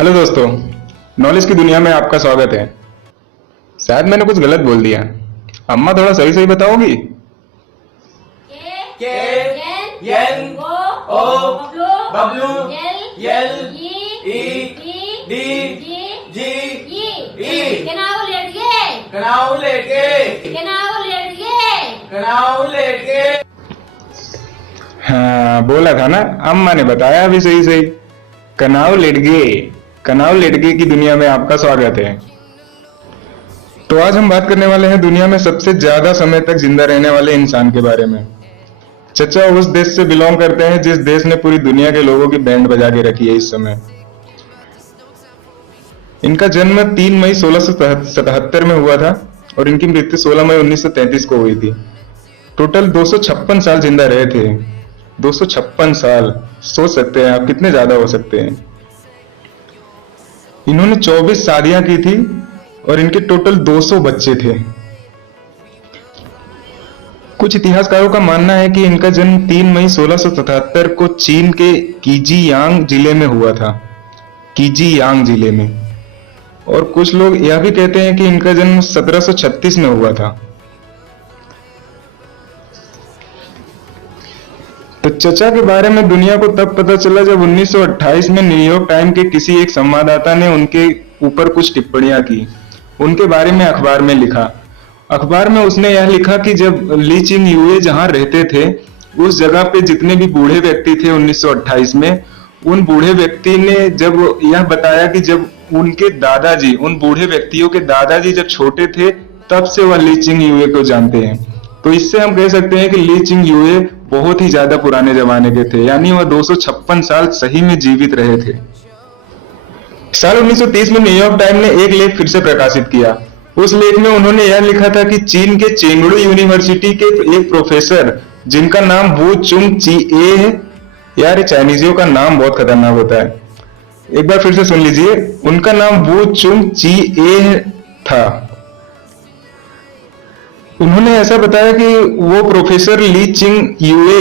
Hello दोस्तों, knowledge की दुनिया में आपका स्वागत है। शायद मैंने कुछ गलत बोल दिया। अम्मा थोड़ा सही सही बताओगी? K N O W L E D G E knowledge के। हाँ, बोला था ना, अम्मा ने बताया अभी सही सही। कनाऊ लेटगे। कनाऊ लेटगे की दुनिया में आपका स्वागत है। तो आज हम बात करने वाले हैं दुनिया में सबसे ज्यादा समय तक जिंदा रहने वाले इंसान के बारे में। चचा उस देश से बिलोंग करते हैं जिस देश ने पूरी दुनिया के लोगों की बैंड बजा के रखी है इस समय। इनका जन्म 3 मई 1677 में हुआ था और इनकी मृत्यु 16 मई 1933 को हुई थी। टोटल 256 साल जिंदा रहे थे। 256 साल, सोच सकते हैं आप कितने ज्यादा हो सकते हैं। इन्होंने 24 शादियां की थी और इनके टोटल 200 बच्चे थे। कुछ इतिहासकारों का मानना है कि इनका जन्म 3 मई 1677 को चीन के कीजीयांग जिले में हुआ था। कीजीयांग जिले में। और कुछ लोग यह भी कहते हैं कि इनका जन्म 1736 में हुआ था। तो चचा के बारे में दुनिया को तब पता चला जब 1928 में न्यूयॉर्क टाइम के किसी एक संवाददाता ने उनके ऊपर कुछ टिप्पणियां की। उनके बारे में अखबार में लिखा। अखबार में उसने यह लिखा कि जब ली चिंग यूए जहां रहते थे उस जगह पे जितने भी बूढ़े व्यक्ति थे 1928 में, उन बूढ़े व्यक्ति ने जब यह बताया कि जब उनके दादाजी, उन बूढ़े व्यक्तियों के दादाजी जब छोटे थे तब से वह ली चिंग यूए को जानते हैं। तो इससे हम कह सकते हैं कि ली चिंग यूए बहुत ही ज्यादा पुराने जमाने के थे, यानी वह 256 साल सही में जीवित रहे थे। साल 1930 में न्यूयॉर्क टाइम ने एक लेख फिर से प्रकाशित किया। उस लेख में उन्होंने यह लिखा था कि चीन के चेंगडू यूनिवर्सिटी के एक प्रोफेसर जिनका नाम वू चुंग ची ए है। यार ये चाइनीजियों का नाम बहुत खतरनाक होता है, एक बार फिर से सुन लीजिए। उनका नाम वू चुंग ची ए था। उन्होंने ऐसा बताया कि वो प्रोफेसर ली चिंग यूए,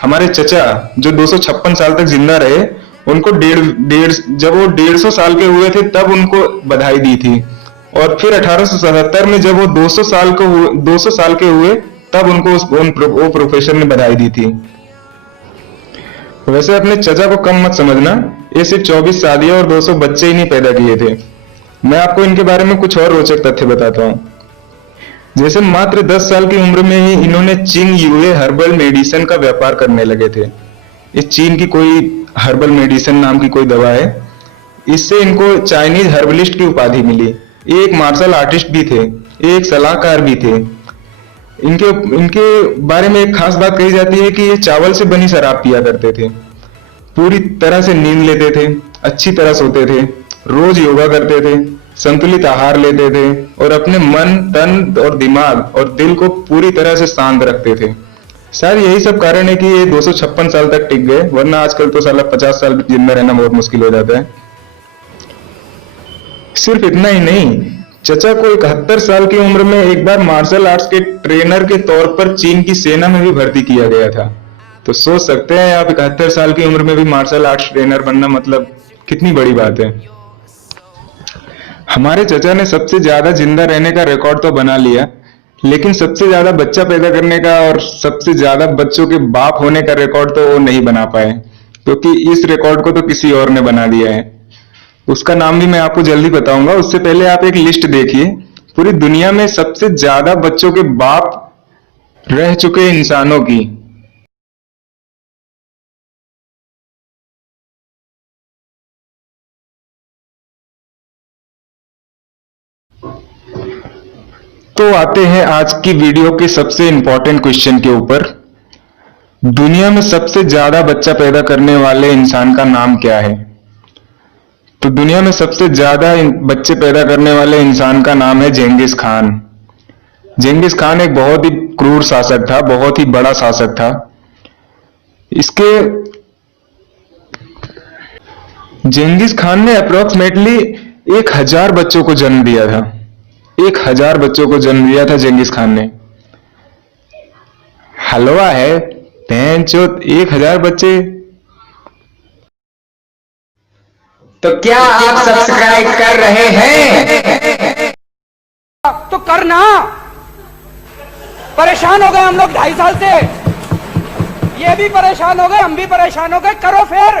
हमारे चचा जो 256 साल तक जिंदा रहे, उनको जब वो 150 साल के हुए थे तब उनको बधाई दी थी। और फिर 1877 में जब वो 200 साल के हुए तब उनको वो प्रोफेसर ने बधाई दी थी। वैसे अपने चचा को कम मत समझना, ये सिर्फ 24 शादियां और 200 बच्चे ही नहीं पैदा किए थे। मैं आपको इनके बारे में कुछ और रोचक तथ्य बताता हूँ। जैसे मात्र 10 साल की उम्र में ही इन्होंने चिंग यूए हर्बल मेडिसिन का व्यापार करने लगे थे। इस चीन की कोई हर्बल मेडिसिन नाम की कोई दवा है, इससे इनको चाइनीज हर्बलिस्ट की उपाधि मिली। ये एक मार्शल आर्टिस्ट भी थे, ये एक सलाहकार भी थे। इनके बारे में एक खास बात कही जाती है कि ये चावल से बनी शराब पिया करते थे, पूरी तरह से नींद लेते थे, अच्छी तरह सोते थे, रोज योगा करते थे, संतुलित आहार लेते थे और अपने मन, तन और दिमाग और दिल को पूरी तरह से शांत रखते थे। शायद यही सब कारण है कि ये 256 साल तक टिक गए, वरना आजकल तो साला 50 साल जिंदा रहना बहुत मुश्किल हो जाता है। सिर्फ इतना ही नहीं, चचा को 71 साल की उम्र में एक बार मार्शल आर्ट्स के ट्रेनर के तौर पर चीन की सेना में भी भर्ती किया गया था। तो सोच सकते हैं आप 71 साल की उम्र में भी मार्शल आर्ट्स ट्रेनर बनना मतलब कितनी बड़ी बात है। हमारे चचा ने सबसे ज्यादा जिंदा रहने का रिकॉर्ड तो बना लिया, लेकिन सबसे ज्यादा बच्चा पैदा करने का और सबसे ज्यादा बच्चों के बाप होने का रिकॉर्ड तो वो नहीं बना पाए, क्योंकि इस रिकॉर्ड को तो किसी और ने बना दिया है। उसका नाम भी मैं आपको जल्दी बताऊंगा, उससे पहले आप एक लिस्ट देखिए पूरी दुनिया में सबसे ज्यादा बच्चों के बाप रह चुके इंसानों की। तो आते हैं आज की वीडियो के सबसे इंपॉर्टेंट क्वेश्चन के ऊपर। दुनिया में सबसे ज्यादा बच्चा पैदा करने वाले इंसान का नाम क्या है? तो दुनिया में सबसे ज्यादा बच्चे पैदा करने वाले इंसान का नाम है जेंगिस खान। जेंगिस खान एक बहुत ही क्रूर शासक था, बहुत ही बड़ा शासक था। इसके जेंगिस खान ने अप्रोक्सीमेटली 1000 बच्चों को जन्म दिया था। 1000 बच्चों को जन्म दिया था जेंगिस खान ने। हलवा है भैंचोद, 1000 बच्चे। तो क्या आप सब्सक्राइब कर रहे हैं? तो करना। परेशान हो गए हम लोग 2.5 साल से, ये भी परेशान हो गए, हम भी परेशान हो गए, करो फिर।